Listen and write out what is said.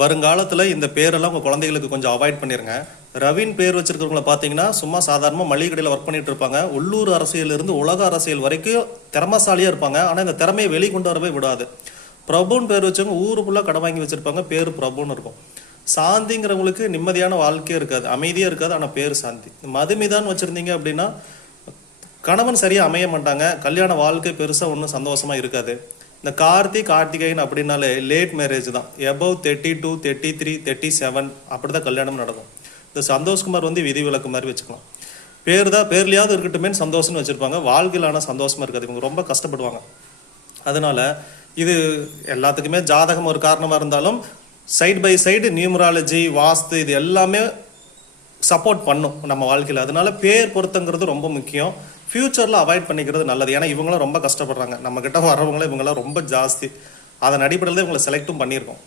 வருங்காலத்தில் இந்த பேரெல்லாம் உங்கள் குழந்தைகளுக்கு கொஞ்சம் அவாய்ட் பண்ணிடுங்க. ரவின் பேர் வச்சிருக்கிறவங்கள பார்த்தீங்கன்னா சும்மா சாதாரணமாக மளிகை கடையில் ஒர்க் பண்ணிட்டு இருப்பாங்க. உள்ளூர் அரசியலிருந்து உலக அரசியல் வரைக்கும் திறமசாலியாக இருப்பாங்க. ஆனால் இந்த திறமையை வெளிக்கொண்டு வரவே விடாது. பிரபுன்னு பேர் வச்சவங்க ஊருக்குள்ளே கடன் வாங்கி வச்சிருப்பாங்க, பேர் பிரபுன்னு இருக்கும். சாந்திங்கிறவங்களுக்கு நிம்மதியான வாழ்க்கையே இருக்காது, அமைதியாக இருக்காது, ஆனால் பேர் சாந்தி. மதுமிதான் வச்சுருந்தீங்க அப்படின்னா கணவன் சரியாக அமைய மாட்டாங்க, கல்யாண வாழ்க்கை பெருசாக ஒன்றும் சந்தோஷமாக இருக்காது. இந்த கார்த்திகைன்னு அப்படின்னாலே லேட் மேரேஜ் தான். எபவ் 32, 33, 37 அப்படி தான் கல்யாணம் நடக்கும். இந்த சந்தோஷ்குமார் வந்து விதி விலக்கு மாதிரி வச்சுக்கலாம். பேர் தான், பேர்லையாவது இருக்கட்டுமே சந்தோஷம்னு வச்சுருப்பாங்க. வாழ்க்கையில் ஆனால் சந்தோஷமாக இருக்காது, இவங்க ரொம்ப கஷ்டப்படுவாங்க. அதனால் இது எல்லாத்துக்குமே ஜாதகம் ஒரு காரணமாக இருந்தாலும் சைடு பை சைடு நியூமராலஜி, வாஸ்து இது எல்லாமே சப்போர்ட் பண்ணும் நம்ம வாழ்க்கையில். அதனால பேர் பொருத்தங்கிறது ரொம்ப முக்கியம். ஃப்யூச்சரில் அவாய்ட் பண்ணிக்கிறது நல்லது. ஏன்னா இவங்களாம் ரொம்ப கஷ்டப்படுறாங்க, நம்மக்கிட்ட வர்றவங்களும் இவங்களாம் ரொம்ப ஜாஸ்தி. அதன் அடிப்படையில் இவங்களை செலக்டும் பண்ணியிருக்கோம்.